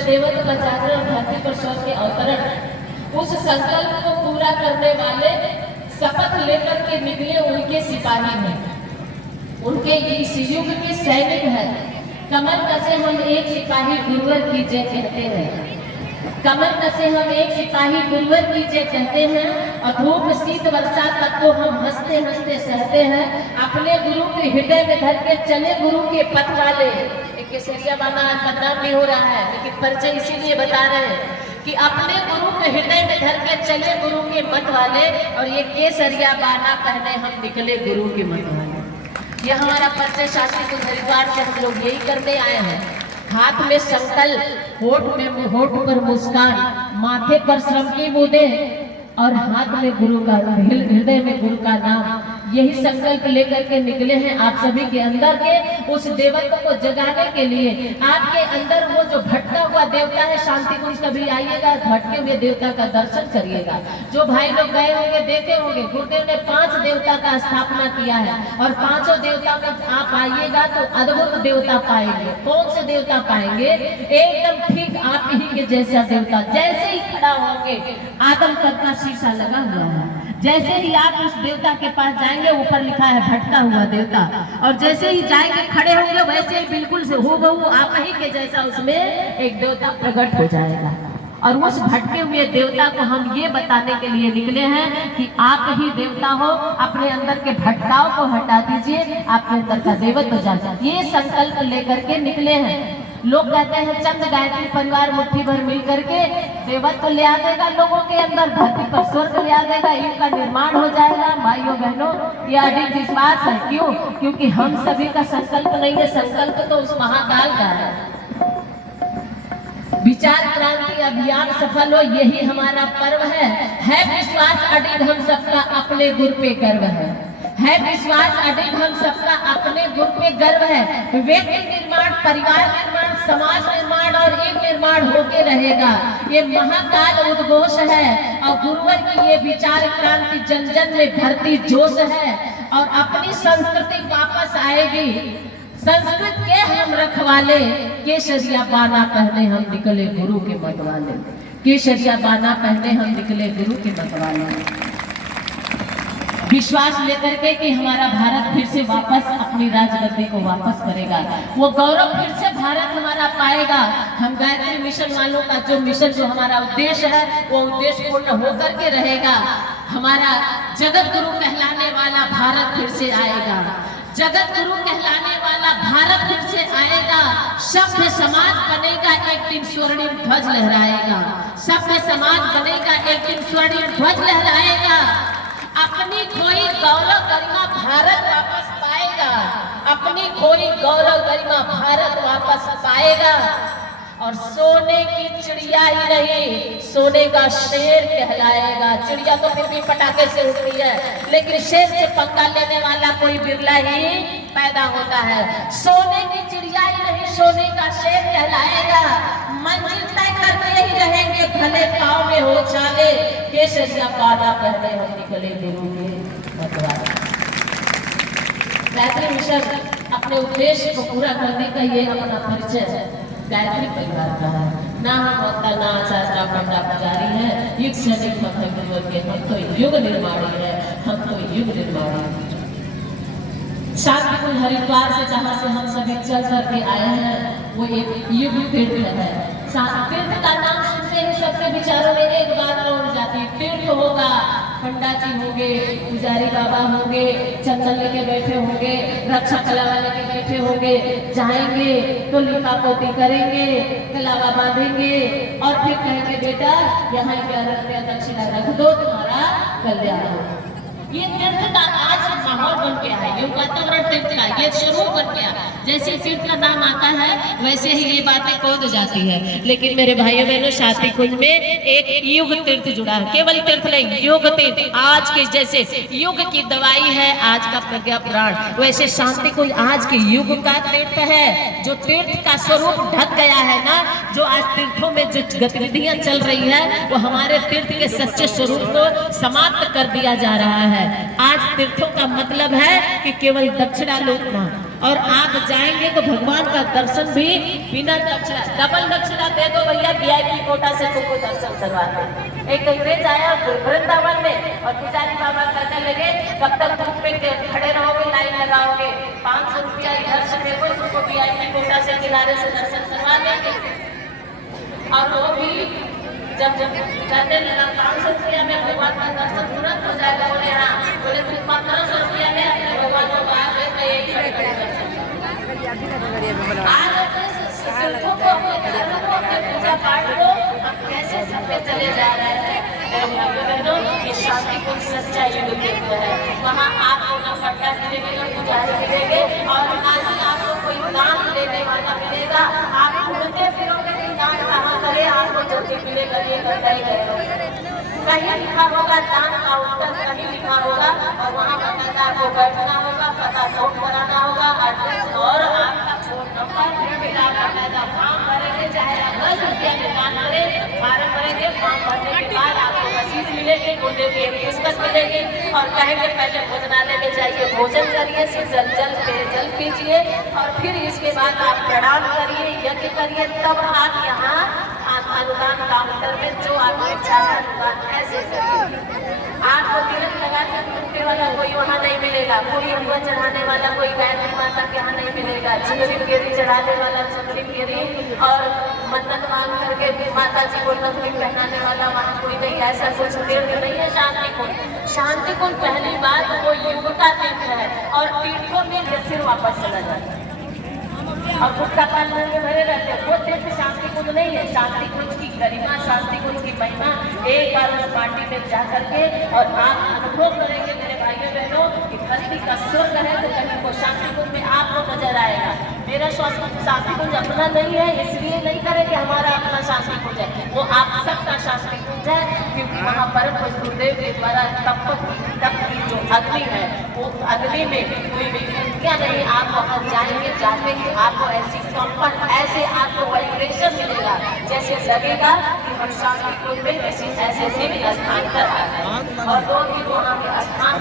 देवत्व का जागरण, धरती पर स्वर्ग के अवतरण, उस संकल्प को पूरा करने वाले शपथ लेकर के निकले उनके सिपाही हैं, उनके इस युग के सैनिक हैं। कमर कसे हम एक सिपाही गुरुवर की जय कहते हैं, कमर कसे हम एक सिपाही गुरुवर की जय कहते हैं, और धूप शीत वर्षा तक को हम हंसते हंसते सहते हैं। अपने गुरु के हृदय में धर के चले गुरु के पथ वाले। एक सरिया बाना बदनाम नहीं हो रहा है, लेकिन परिचय इसीलिए बता रहे हैं कि अपने गुरु के हृदय में धर के चले गुरु के मत वाले, और ये केसरिया बाना पहने हम निकले गुरु के मत वाले। ये हमारा परिचय शास्त्री कुल हरिद्वार से हम लोग यही करते आए हैं। हाथ में संकल्प, होठ पर मुस्कान, माथे पर श्रम की बूंदें, और हाथ में गुरु का, हृदय में गुरु का नाम। यही संकल्प लेकर के निकले हैं आप सभी के अंदर के उस देवत्व को जगाने के लिए। आपके अंदर वो जो भटका हुआ देवता है, शांति कुंज कभी आइएगा, भटके हुए देवता का दर्शन करिएगा। जो भाई लोग गए होंगे, देखे होंगे, गुरुदेव ने 5 देवता का स्थापना किया है, और 5 देवता में आप आइएगा तो अद्भुत देवता पाएंगे। कौन से देवता पाएंगे? एकदम ठीक आप ही के जैसा देवता। जैसे ही खड़ा होंगे, आदम तक का शीशा लगा हुआ है, जैसे ही आप उस देवता के पास जाएंगे, ऊपर लिखा है भटका हुआ देवता, और जैसे ही जाएंगे खड़े होंगे, वैसे ही बिल्कुल से हूबहू आप ही के जैसा उसमें एक देवता प्रकट हो जाएगा। और उस भटके हुए देवता को हम ये बताने के लिए निकले हैं कि आप ही देवता हो। अपने अंदर के भटकाव को हटा दीजिए, आपके अंदर का देवत्व जागा। ये संकल्प लेकर के निकले हैं। लोग कहते हैं चंद गायत्री परिवार मुट्ठी भर मिल करके देवत्व ले आ देगा लोगों के अंदर, धरती पर स्वर्ग ले आ देगा, इनका निर्माण हो जाएगा। भाइयों बहनों, ये अधिक विश्वास है। क्यों? क्योंकि हम सभी का संकल्प नहीं है, संकल्प तो उस महाकाल का है। विचार क्रांति अभियान सफल हो, यही हमारा पर्व है विश्वास अडिग हम सबका अपने गुरु पे गर्व है विश्वास अडिग हम सबका अपने गुरु पे गर्व है। व्यक्ति निर्माण, परिवार निर्माण, समाज निर्माण और एक निर्माण होते रहेगा। ये महाकाल उद्घोष है, और गुरुवर की ये विचार क्रांति जन जन में भरती जोश है, और अपनी संस्कृति वापस आएगी। संस्कृत के हम रखवाले, केसरिया बाना पहने हम निकले गुरु के मत वाले, केसरिया बाना पहने हम निकले गुरु के मत वाले। विश्वास लेकर के कि हमारा भारत फिर से वापस अपनी राजगद्दी को वापस करेगा, वो गौरव फिर से भारत हमारा पाएगा। हम गायत्री मिशन वालों का जो मिशन, जो हमारा उद्देश्य है, वो उद्देश्य पूर्ण होकर के रहेगा। हमारा जगत गुरु कहलाने वाला भारत फिर से आएगा, जगत गुरु कहलाने वाला भारत फिर से आएगा। सभ्य समाज बनेगा, एक दिन स्वर्णिम ध्वज लहराएगा। सभ्य समाज बनेगा, एक दिन स्वर्णिम ध्वज लहराएगा। अपनी खोई गौरव गरिमा भारत वापस पाएगा, अपनी खोई गौरव गरिमा भारत वापस पाएगा। और सोने की चिड़िया ही नहीं, सोने का शेर कहलाएगा। चिड़िया तो फिर भी पटाखे से उड़ती है, लेकिन शेर से पंगा लेने वाला कोई बिरला ही पैदा होता है। सोने की चिड़िया ही नहीं, सोने का शेर कहलाएगा। मंजिल तय करते ही रहेंगे, भले पाँव में हो चाले, केसरिया बाना पहने हम निकले गुरु के मत वाले। गायत्री मिशन अपने उद्देश्य को पूरा करने का ये अपना परिचय है, गायत्री परिवार का है। ना हम वक्ता, ना आचार्य, ना पंडा पुजारी है, युग सैनिक गुरुवर के। हम तो युग निर्माणी है, हम तो युग निर्माणी है। शांति कुंज हरिद्वार से जहाँ से हम सभी चल करके आए हैं, वो एक युग तीर्थ है। तीर्थ का नाम सुनते ही सबके विचारों में एक बात लौट जाती है, तीर्थ होगा, पंडा जी होंगे, पुजारी बाबा होंगे, चंदन लेके बैठे होंगे, रक्षा कला वाले के बैठे होंगे, जाएंगे तो लिपा पोती करेंगे, कलावा बांधेंगे, और फिर कहेंगे बेटा यहाँ 11 रुपया दक्षिणा रख दो, तुम्हारा कल्याण होगा। ये तीर्थ का आज माहौल बन गया है, ये वातावरण तीर्थ का, ये स्वरूप बन गया। जैसे तीर्थ का नाम आता है, वैसे ही ये बातें कूद जाती है। लेकिन मेरे भाइयों बहनों, शांति कुंज में एक युग तीर्थ जुड़ा है, केवल तीर्थ नहीं, युग तीर्थ। आज के जैसे युग की दवाई है आज का प्रज्ञा पुराण, वैसे शांति कुंज आज के युग का तीर्थ है। जो तीर्थ का स्वरूप ढक गया है ना, जो आज तीर्थों में जो गतिविधियां चल रही है, वो हमारे तीर्थ के सच्चे स्वरूप को समाप्त कर दिया जा रहा है। आज तीर्थों का मतलब है कि केवल दक्षिणा लूटना, और आप जाएंगे तो भगवान का दर्शन भी बिना दक्षिणा, डबल दक्षिणा दे दो कोटा से तुमको दर्शन करवाते। एक अंग्रेज आया वृंदावन में और पुजारी बाबा कहने लगे कब तक धूप में खड़े रहोगे, लाइन लगाओगे, 500 रुपया इधर से देखो, तुमको VIP कोटा से किनारे से दर्शन करवा देंगे। और वो भी जब कहने लगा 500 रुपया में भगवान का दर्शन तुरंत हो जाएगा, बोले हाँ, बोले तुम 1500 रुपया में अपने भगवान को बाहर पूजा पाठ को हम कैसे करते चले जा रहे हैं। ये शांति को सच्चा युग केंद्र है, वहाँ आपको न पट्टा मिलेंगे न पुजारी मिलेंगे और ना ही आपको कोई दान लेने वाला मिलेगा। आप घूमते फिरोगे नहीं, दान कहाँ करे, आपको जल्दी मिलेगा ये बताई गए। कहीं लिखा होगा दान का उत्तर, कहीं लिखा होगा और वहाँ बताता आपको बैठना होगा, पता नोट कराना होगा, एड्रेस और आपका फोन नंबर फॉर्म भरेंगे, चाहे 10 रुपया में दान करें, फॉर्म भरेंगे, फॉर्म भरने के बाद आपको रसीद मिलेगी, गुंडे की एक पुस्तक मिलेगी और कहेंगे पहले भोजनालय में जाइए, भोजन करिए, जल पीजिए और फिर इसके बाद आप प्रणाम करिए, यज्ञ करिए, तब आप यहाँ अनुदान काउंटर में जो आपकी इच्छा है अनुदान ऐसे करिए। आपको तिलक लगा कर टूटने वाला कोई वहाँ नहीं मिलेगा, कोई हलवा चढ़ाने वाला कोई गायत्री माता के यहाँ नहीं मिलेगा, चंद्रिम गिरी चढ़ाने वाला चंद्रिम गिरी और मन्नत मांग करके माता जी को नथनी पहनाने वाला वहाँ कोई नहीं, ऐसा कुछ तीर्थ नहीं है। शांति कुंज पहली बात वो युग का तीर्थ है और तीर्थों में फिर वापस चला जाता है और गुटखा पान में भरे रहते हैं, वो तीर्थ शांति कुंज नहीं है। शांति कुंज की गरिमा, शांति कुंज की महिमा एक बार उस पार्टी में जा करके और आप अनुभव करेंगे मेरे भाइयों बहनों कि धरती का स्वर्ग है तो कहीं को शांति कुंज में आपको नजर आएगा। मेरा शांति कुंज अपना नहीं है, इसलिए नहीं करेंगे हमारा अपना शांति कुंज है, वो आप सबका शांति कुंज है, क्योंकि वहाँ परम गुरुदेव के द्वारा तप की जो अग्नि है वो अग्नि में कोई विकृतियाँ नहीं। आप वहाँ जाएंगे, जाते ही आपको ऐसी कंपन, ऐसे आपको वाइब्रेशन मिलेगा जैसे लगेगा कि हम शांति कुंज में किसी ऐसे दिव्य स्थान पर आ गए। और 2 दिन वहाँ के स्थान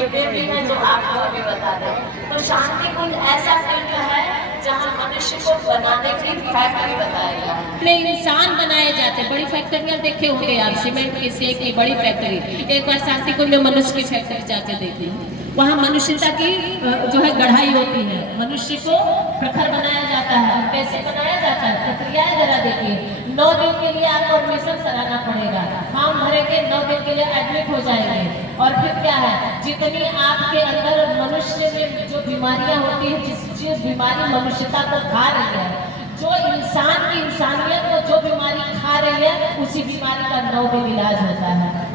दिव्य भी है जो आपको भी बता रहे हैं। तो शांति कुंज ऐसा तीर्थ है जहाँ मनुष्य को बनाने की फैक्ट्री बताया गया है। इंसान बनाए जाते, बड़ी फैक्ट्रियाँ देखे होंगे आप, सीमेंट की सेक की बड़ी फैक्ट्री। एक बार शांति कुंज में मनुष्य की फैक्ट्री जाके देखी, वहाँ मनुष्यता की जो है गढ़ाई होती है, मनुष्य को प्रखर बनाया जाता है। और कैसे बनाया जाता है प्रक्रियाएं जरा देखिए। 9 दिन के लिए आपको एडमिशन कराना पड़ेगा, फॉर्म भरेंगे, 9 दिन के लिए एडमिट हो जाएंगे और फिर क्या है, जितनी आपके अंदर मनुष्य में जो बीमारियां होती है, जिस बीमारी मनुष्यता को खा रही है, जो इंसान की इंसानियत को जो बीमारी खा रही है, उसी बीमारी का 9 दिन इलाज होता है।